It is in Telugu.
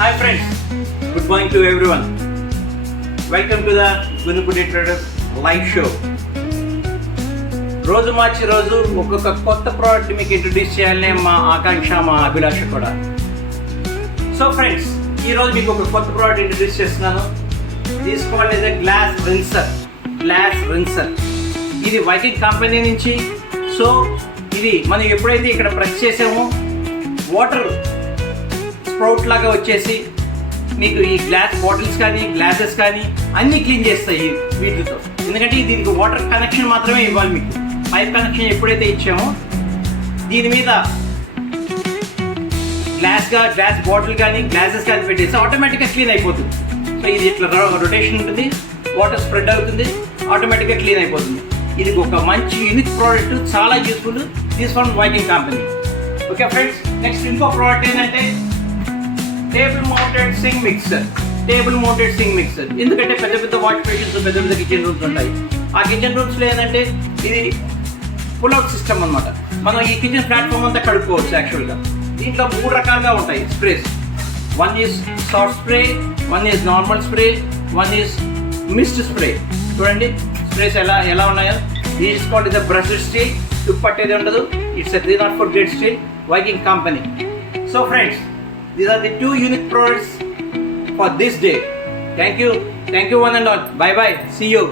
Hi friends, good morning to everyone. Welcome to the Gunupudi Traders live show. రోజు మార్చి రోజు ఒక్కొక్క కొత్త ప్రోడక్ట్ మీకు ఇంట్రొడ్యూస్ చేయాలనే మా ఆకాంక్ష, మా అభిలాష కూడా. సో ఫ్రెండ్స్, ఈరోజు మీకు ఒక కొత్త ప్రోడక్ట్ ఇంట్రొడ్యూస్ చేస్తున్నాను. తీసుకోవాలి గ్లాస్ రిన్సర్. ఇది వైకింగ్ కంపెనీ నుంచి. సో ఇది మనం ఎప్పుడైతే ఇక్కడ ప్రెస్ చేసామో వాటర్ స్ప్రౌట్ లాగా వచ్చేసి మీకు ఈ గ్లాస్ బాటిల్స్ కానీ గ్లాసెస్ కానీ అన్నీ క్లీన్ చేస్తాయి వీటితో. ఎందుకంటే దీనికి వాటర్ కనెక్షన్ మాత్రమే ఇవ్వాలి. మీకు పైప్ కనెక్షన్ ఎప్పుడైతే ఇచ్చామో దీని మీద గ్లాస్ బాటిల్ కానీ గ్లాసెస్ కానీ పెట్టేసి ఆటోమేటిక్గా క్లీన్ అయిపోతుంది. సో ఇది ఇట్లా రొటేషన్ ఉంటుంది, వాటర్ స్ప్రెడ్ అవుతుంది, ఆటోమేటిక్గా క్లీన్ అయిపోతుంది. ఇది ఒక మంచి యూనిక్ ప్రోడక్ట్, చాలా useful. This from Viking company. Okay friends, next ఇంకో ప్రోడక్ట్ ఏంటంటే టేబుల్ మౌంటెడ్ సింక్ మిక్సర్. ఎందుకంటే పెద్ద పెద్ద వాష్ బేసిన్స్, పెద్ద పెద్ద కిచెన్ రూమ్స్ ఉంటాయి. ఆ కిచెన్ రూమ్స్లో ఏంటంటే ఇది పుల్అవుట్ సిస్టమ్ అనమాట. మనం ఈ కిచెన్ ప్లాట్ఫామ్ అంతా కడుక్కోవచ్చు. యాక్చువల్గా దీంట్లో 3 రకాలుగా ఉంటాయి sprays. One is soft spray, one is normal spray, one is mist spray. చూడండి స్ప్రేస్ ఎలా ఉన్నాయో. This called is the brush steel. తుప్పు పట్టేది ఉండదు. It's a 304 grade steel, Viking company. So friends, these are the 2 unique products for this day. Thank you one and all. Bye bye. See you.